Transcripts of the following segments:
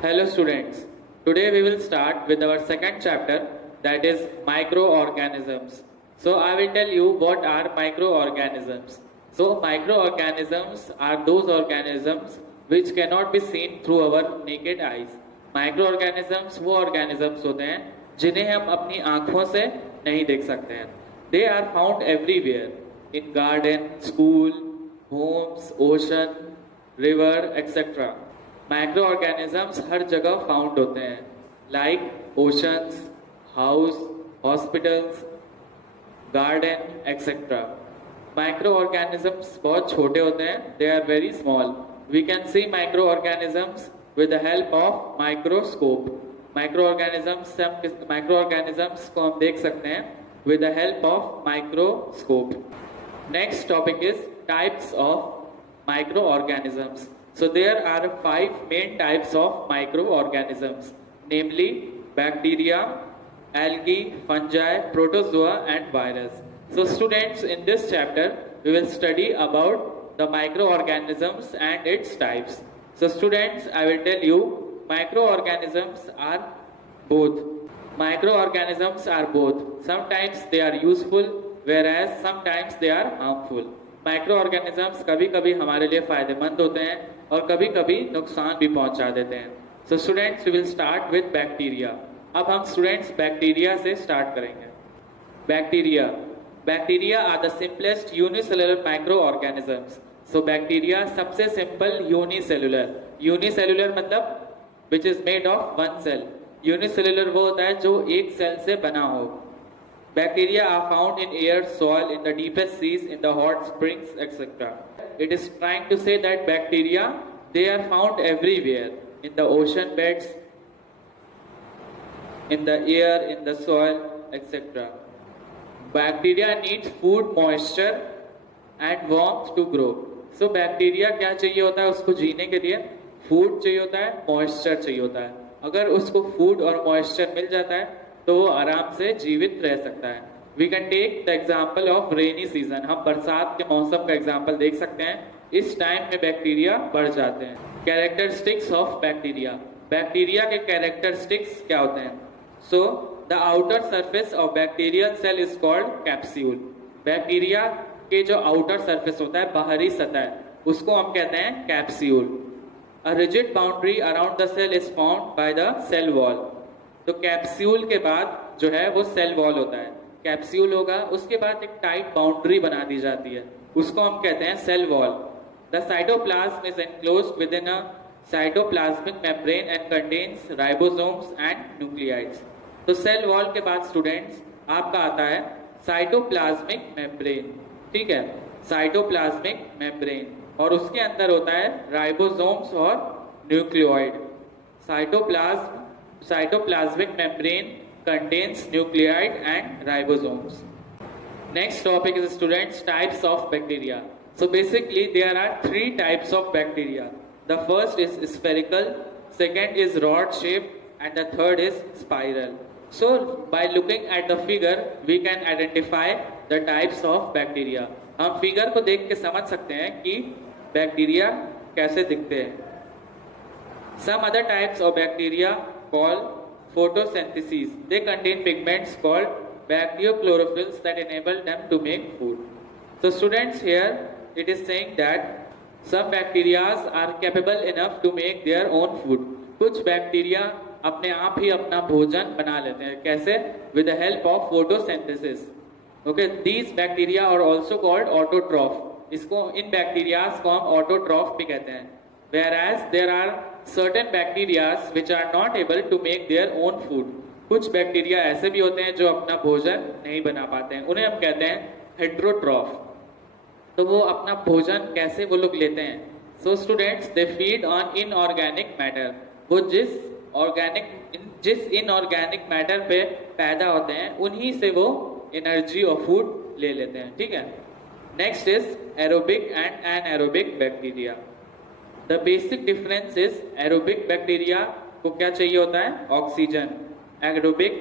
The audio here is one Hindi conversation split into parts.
Hello students, today we will start with our second chapter, that is microorganisms. So I will tell you what are microorganisms. So microorganisms are those organisms which cannot be seen through our naked eyes. Microorganisms वो organisms होते हैं जिन्हें हम अपनी आँखों से नहीं देख सकते हैं. They are found everywhere, in garden, school, homes, ocean, river, etc. Micro organisms हर जगह फाउंड होते हैं, like oceans, house, hospitals, garden etcetera. Micro organisms बहुत छोटे होते हैं, they are very small. We can see micro organisms with the help of microscope. Micro organisms को हम देख सकते हैं with the help of microscope. Next topic is types of micro organisms. So there are 5 main types of microorganisms, namely bacteria, algae, fungi, protozoa and virus. So students, in this chapter we will study about the microorganisms and its types. So students, I will tell you microorganisms are both. Microorganisms are both. Sometimes they are useful whereas sometimes they are harmful. Micro organisms कभी कभी हमारे लिए फायदेमंद होते हैं और कभी कभी नुकसान भी पहुंचा देते हैं. So students, we will start with bacteria. अब हम स्टूडेंट्स बैक्टीरिया से स्टार्ट करेंगे. Bacteria are the simplest unicellular micro organisms. So bacteria सबसे सिंपल यूनिसेलुलर मतलब which is made of one cell. Unicellular वो होता है जो एक सेल से बना हो. Bacteria are found in air, soil, in the deepest seas, in the hot springs, etc. It is trying to say that bacteria, they are found everywhere, in the ocean beds, in the air, in the soil, etc. Bacteria needs food, moisture and warmth to grow. So bacteria क्या चाहिए होता है उसको जीने के लिए? Food चाहिए होता है, moisture चाहिए होता है. अगर उसको food और moisture मिल जाता है तो वो आराम से जीवित रह सकता है. We can take the example of rainy season. हम बरसात के मौसम का एग्जाम्पल देख सकते हैं. इस टाइम में बैक्टीरिया बढ़ जाते हैं. Characteristics of bacteria. बैक्टीरिया के कैरेक्टरिस्टिक्स क्या होते हैं? So the outer surface of bacterial cell is called capsule. Bacteria के जो आउटर सरफेस होता है, बाहरी सतह, उसको हम कहते हैं capsule. A rigid boundary around the cell is formed by the cell wall. तो कैप्सूल के बाद जो है वो सेल वॉल होता है. कैप्सूल होगा, उसके बाद एक टाइट बाउंड्री बना दी जाती है, उसको हम कहते हैं cell wall. The cytoplasm is enclosed within a cytoplasmic membrane and contains ribosomes and nucleoids. तो सेल वॉल के बाद स्टूडेंट्स आपका आता है साइटोप्लाज्मिक मेम्ब्रेन. ठीक है, साइटोप्लाज्मिक मेम्ब्रेन, और उसके अंदर होता है राइबोसोम्स और nucleoid. Cytoplasmic membrane contains nuclei and ribosomes. Next topic is students types of bacteria. So basically there are 3 types of bacteria. The first is spherical, second is rod shaped and the third is spiral. So by looking at the figure we can identify the types of bacteria. हम फिगर को देख के समझ सकते हैं कि बैक्टीरिया कैसे दिखते हैं. Some other types of bacteria called photosynthesis. They contain pigments called bacteriochlorophyll that enable them to make food. So students, here it is saying that some bacteria are capable enough to make their own food. कुछ बैक्टीरिया अपने आप ही अपना भोजन बना लेते हैं. कैसे? With the help of photosynthesis. Okay, these bacteria are also called autotroph. इसको इन बैक्टीरियाज को हम autotroph भी कहते हैं. Whereas there are certain bacteria which are not able to make their own food. कुछ बैक्टीरिया ऐसे भी होते हैं जो अपना भोजन नहीं बना पाते हैं, उन्हें हम कहते हैं हेट्रोट्रॉफ. तो वो अपना भोजन कैसे वो लोग लेते हैं? So students, they feed on inorganic matter. वो जिस इनऑर्गेनिक मैटर पे पैदा होते हैं उन्हीं से वो एनर्जी और फूड ले लेते हैं. ठीक है. Next is aerobic and anaerobic bacteria. The basic difference is aerobic bacteria को क्या चाहिए होता है? Oxygen. Aerobic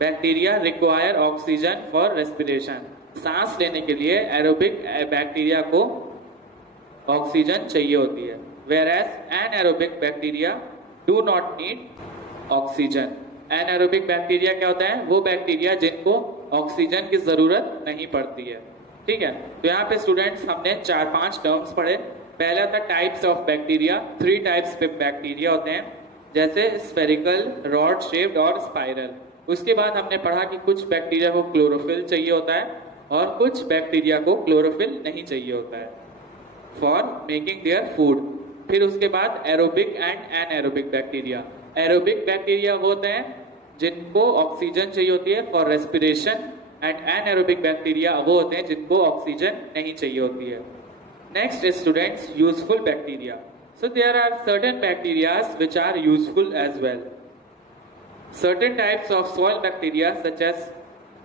bacteria require oxygen for respiration. सांस लेने के लिए एरोबिक बैक्टीरिया को ऑक्सीजन चाहिए होती है. Whereas anaerobic bacteria do not need oxygen. Anaerobic bacteria क्या होता है? वो बैक्टीरिया जिनको ऑक्सीजन की जरूरत नहीं पड़ती है। ठीक है, तो यहाँ पे स्टूडेंट्स हमने 4-5 टर्म्स पढ़े। पहला था टाइप्स ऑफ बैक्टीरिया। 3 टाइप्स पे बैक्टीरिया होते हैं, जैसे स्फेरिकल, रॉड शेप्ड और स्पाइरल। उसके बाद हमने पढ़ा कि कुछ बैक्टीरिया को क्लोरोफिल चाहिए होता है और कुछ बैक्टीरिया को क्लोरोफिल नहीं चाहिए होता है फॉर मेकिंग देयर फूड। फिर उसके बाद aerobic and anaerobic bacteria. Aerobic bacteria वो होते हैं जिनको ऑक्सीजन चाहिए होती है for respiration, and anaerobic bacteria वो होते हैं जिनको ऑक्सीजन नहीं चाहिए होती है। Next is students useful bacteria. So there are certain bacteria which are useful as well. Certain types of soil bacteria such as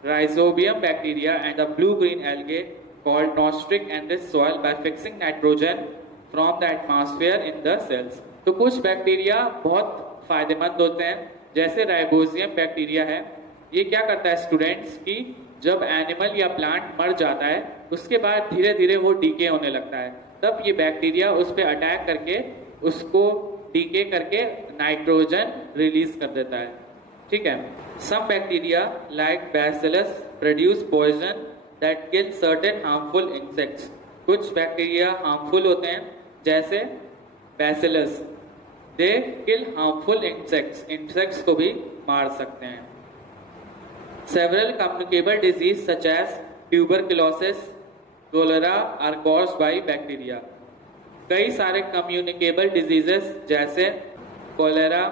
Rhizobium bacteria and the blue-green algae called nostric enrich soil by fixing nitrogen from the atmosphere in the cells. तो कुछ बैक्टीरिया बहुत फायदेमंद होते हैं, जैसे राइबोजियम बैक्टीरिया है। ये क्या करता है स्टूडेंट्स कि जब एनिमल या प्लांट मर जाता है उसके बाद धीरे धीरे वो डीके होने लगता है, तब ये बैक्टीरिया उस पर अटैक करके उसको डीके करके नाइट्रोजन रिलीज कर देता है। ठीक है, some bacteria like bacillus produce poison that kill certain harmful insects. कुछ बैक्टीरिया हार्मफुल होते हैं, जैसे bacillus, they kill harmful insects, insects को भी मार सकते हैं। Several communicable disease such as tuberculosis, cholera are caused by bacteria. कई सारे कम्युनिकेबल डिजीजेस जैसे कोलेरा,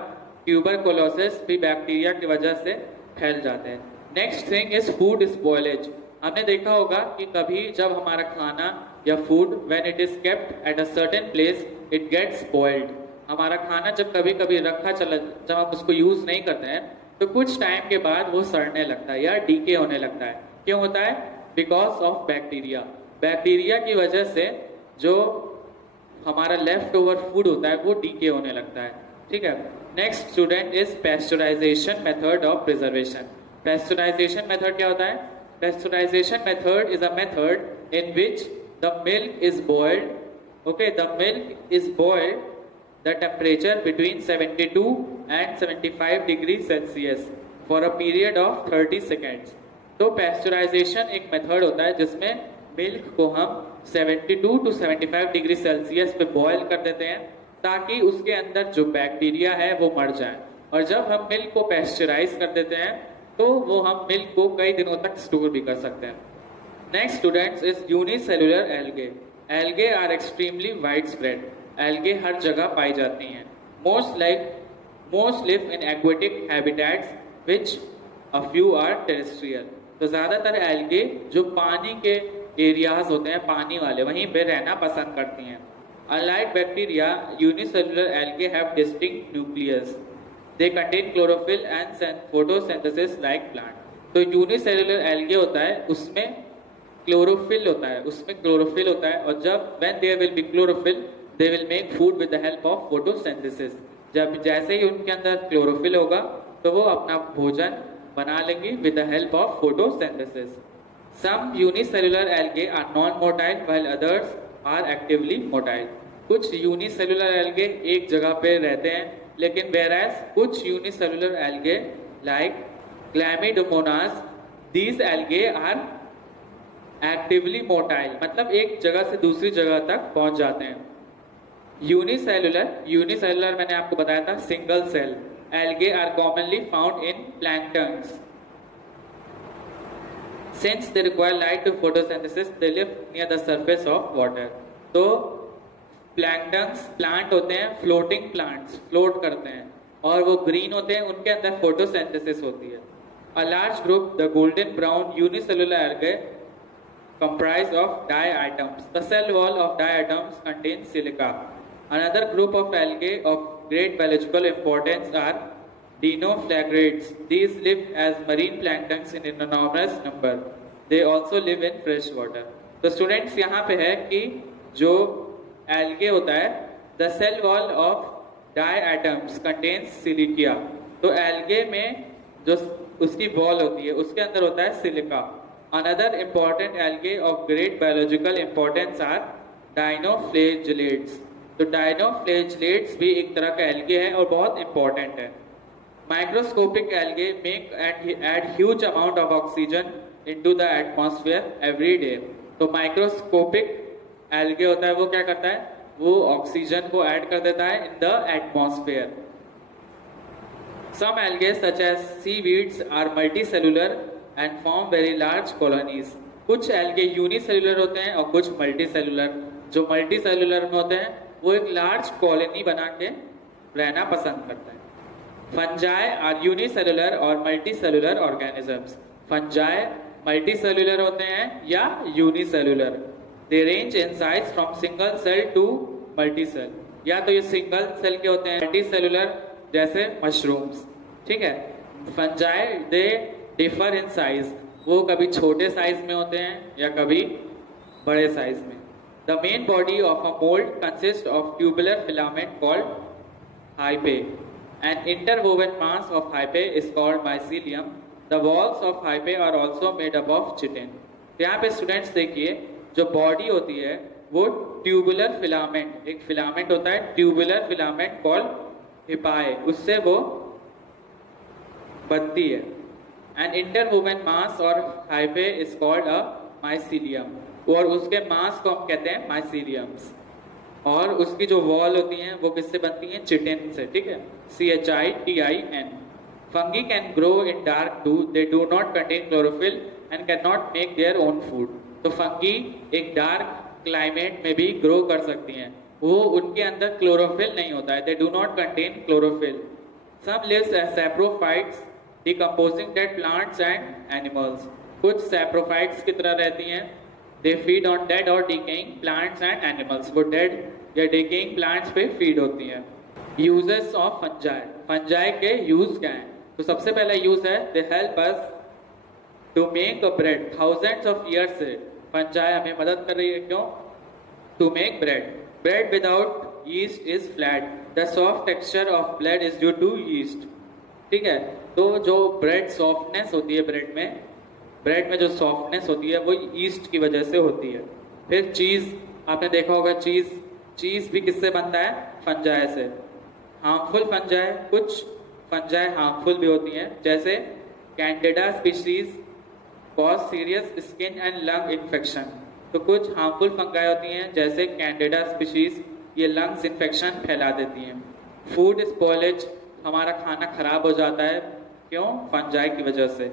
ट्यूबरकुलोसिस भी बैक्टीरिया की वजह से फैल जाते हैं। Next thing is food spoilage. हमने देखा होगा कि कभी जब हमारा खाना या food when it is kept at a certain place it gets spoiled. हमारा खाना जब कभी कभी जब हम उसको यूज नहीं करते हैं तो कुछ टाइम के बाद वो सड़ने लगता है या डीके होने लगता है। क्यों होता है? Because of bacteria. बैक्टीरिया की वजह से जो हमारा लेफ्ट ओवर फूड होता है वो डीके होने लगता है। ठीक है, next student is pasteurisation method of preservation. Pasteurisation method क्या होता है? Pasteurisation method is a method in which the milk is boiled. Okay, the milk is boiled the temperature between 72 and 75 degree Celsius for a period of 30 seconds. तो पैस्चराइजेशन एक मेथड होता है जिसमें मिल्क को हम 72 to 75 डिग्री सेल्सियस पे बॉयल कर देते हैं ताकि उसके अंदर जो बैक्टीरिया है वो मर जाए। और जब हम मिल्क को पैस्चराइज कर देते हैं तो वो हम मिल्क को कई दिनों तक स्टोर भी कर सकते हैं। Next students is unicellular algae. Algae are extremely wide spread. Algae हर जगह पाई जाती हैं। Most live in aquatic habitats which a few are terrestrial. तो ज्यादातर एल्गे जो पानी के एरियाज होते हैं, पानी वाले, वहीं पे रहना पसंद करती हैं। Unlike bacteria, unicellular algae have distinct nucleus. They contain chlorophyll and photosynthesis like plant. तो यूनिसेलुलर एल्गे होता है उसमें क्लोरोफिल होता है, और जब when there will be chlorophyll they will make food with the help of photosynthesis. जब जैसे ही उनके अंदर क्लोरोफिल होगा तो वो अपना भोजन बना लेंगी with the help of photosynthesis. Some unicellular algae are non motile while others are actively motile. कुछ यूनिसेलुलर एल्गे एक जगह पे रहते हैं, लेकिन वेराज कुछ unicellular algae like chlamydomonas, these algae are actively motile, मतलब एक जगह से दूसरी जगह तक पहुंच जाते हैं। यूनिसेलुलर मैंने आपको बताया था single cell algae are commonly found in planktons. Since they require light to photosynthesis they live near the surface of water. तो प्लैंक्टन्स प्लांट होते हैं, फ्लोटिंग प्लांट्स, फ्लोट करते हैं, और वो ग्रीन होते हैं, उनके अंदर फोटोसिंथेसिस होती है। A large group the golden brown unicellular algae comprised of diatoms. The cell wall of diatoms contains silica. Another group of algae of great biological importance are dinoflagellates. These live as marine planktons in enormous number. They also live in fresh water. तो स्टूडेंट्स यहाँ पे है कि जो एल्गे होता है, the cell wall of diatoms contains silica. तो एल्गे में जो उसकी वॉल होती है उसके अंदर होता है silica. Another important algae of great biological importance are dinoflagellates. तो डायनोफ्लैजेलेट्स भी एक तरह का एल्गे है और बहुत इंपॉर्टेंट है। Microscopic algae make and add huge amount of oxygen into the atmosphere every day. तो माइक्रोस्कोपिक एल्गे होता है वो क्या करता है, वो ऑक्सीजन को ऐड कर देता है in the atmosphere. Some algae such as seaweeds are multicellular and form very large colonies. कुछ algae यूनिसेलुलर होते हैं और कुछ मल्टीसेलुलर। जो मल्टीसेलुलर में होते हैं वो एक लार्ज कॉलोनी बना के रहना पसंद करते हैं। फंजाई आर यूनिसेलुलर और मल्टीसेलुलर ऑर्गेनिजम्स। फंजाई मल्टीसेलुलर होते हैं या unicellular. They range in size from single cell to multicell. या तो ये सिंगल सेल के होते हैं, मल्टीसेलुलर जैसे मशरूम्स, ठीक है। Fungi they differ in size, वो कभी छोटे साइज में होते हैं या कभी बड़े साइज में। The main body of a mold consist of tubular filament called hyphae and interwoven mass of hyphae is called mycelium. The walls of hyphae are also made up of chitin. यहाँ पे स्टूडेंट्स देखिए, जो बॉडी होती है वो ट्यूबुलर फिलामेंट, एक फिलामेंट होता है ट्यूबुलर फिलामेंट कॉल्ड हिपाए, उससे वो बनती है। एंड इंटरवोवन मास और हाइपे इज कॉल्ड अ माइसीलियम, और उसके मास को हम कहते हैं माइसीलियम्स। और उसकी जो वॉल होती हैं वो किससे बनती हैं, चिटिन से, ठीक है, CHITIN। Fungi can grow in dark too, they do not contain chlorophyll and can not make their own food. तो फंगी एक डार्क क्लाइमेट में भी ग्रो कर सकती हैं, वो उनके अंदर क्लोरोफिल नहीं होता है, they do not contain chlorophyll. Some lives as saprophytes decomposing dead plants and animals. कुछ सैप्रोफाइट्स की तरह रहती हैं, दे फीड ऑन डेड और डिकेइंग प्लांट्स एंड एनिमल्स। वो डेड या डिकेइंग प्लांट्स पे फीड होती हैं। यूजेस ऑफ फंजाई, फंजाई के यूज क्या हैं? तो सबसे पहला यूज है, they help us to make a bread. Thousands of years से फंजाई हमें मदद कर रही है, क्यों? To make bread. Bread without yeast is flat. The soft texture of bread is due to yeast. ठीक है, तो जो ब्रेड सॉफ्टनेस होती है ब्रेड में जो सॉफ्टनेस होती है वो ईस्ट की वजह से होती है। फिर चीज, आपने देखा होगा चीज भी किससे बनता है, फंजाई से। हार्मफुल फंजाई, कुछ फंजाई हार्मफुल भी होती हैं, जैसे Candida species cause serious skin and lung infection. तो कुछ हार्मफुल फंगाई होती हैं जैसे कैंडिडा स्पीशीज, ये लंग्स इन्फेक्शन फैला देती हैं। फूड स्पॉइलेज, हमारा खाना खराब हो जाता है, क्यों? फंजाई की वजह से।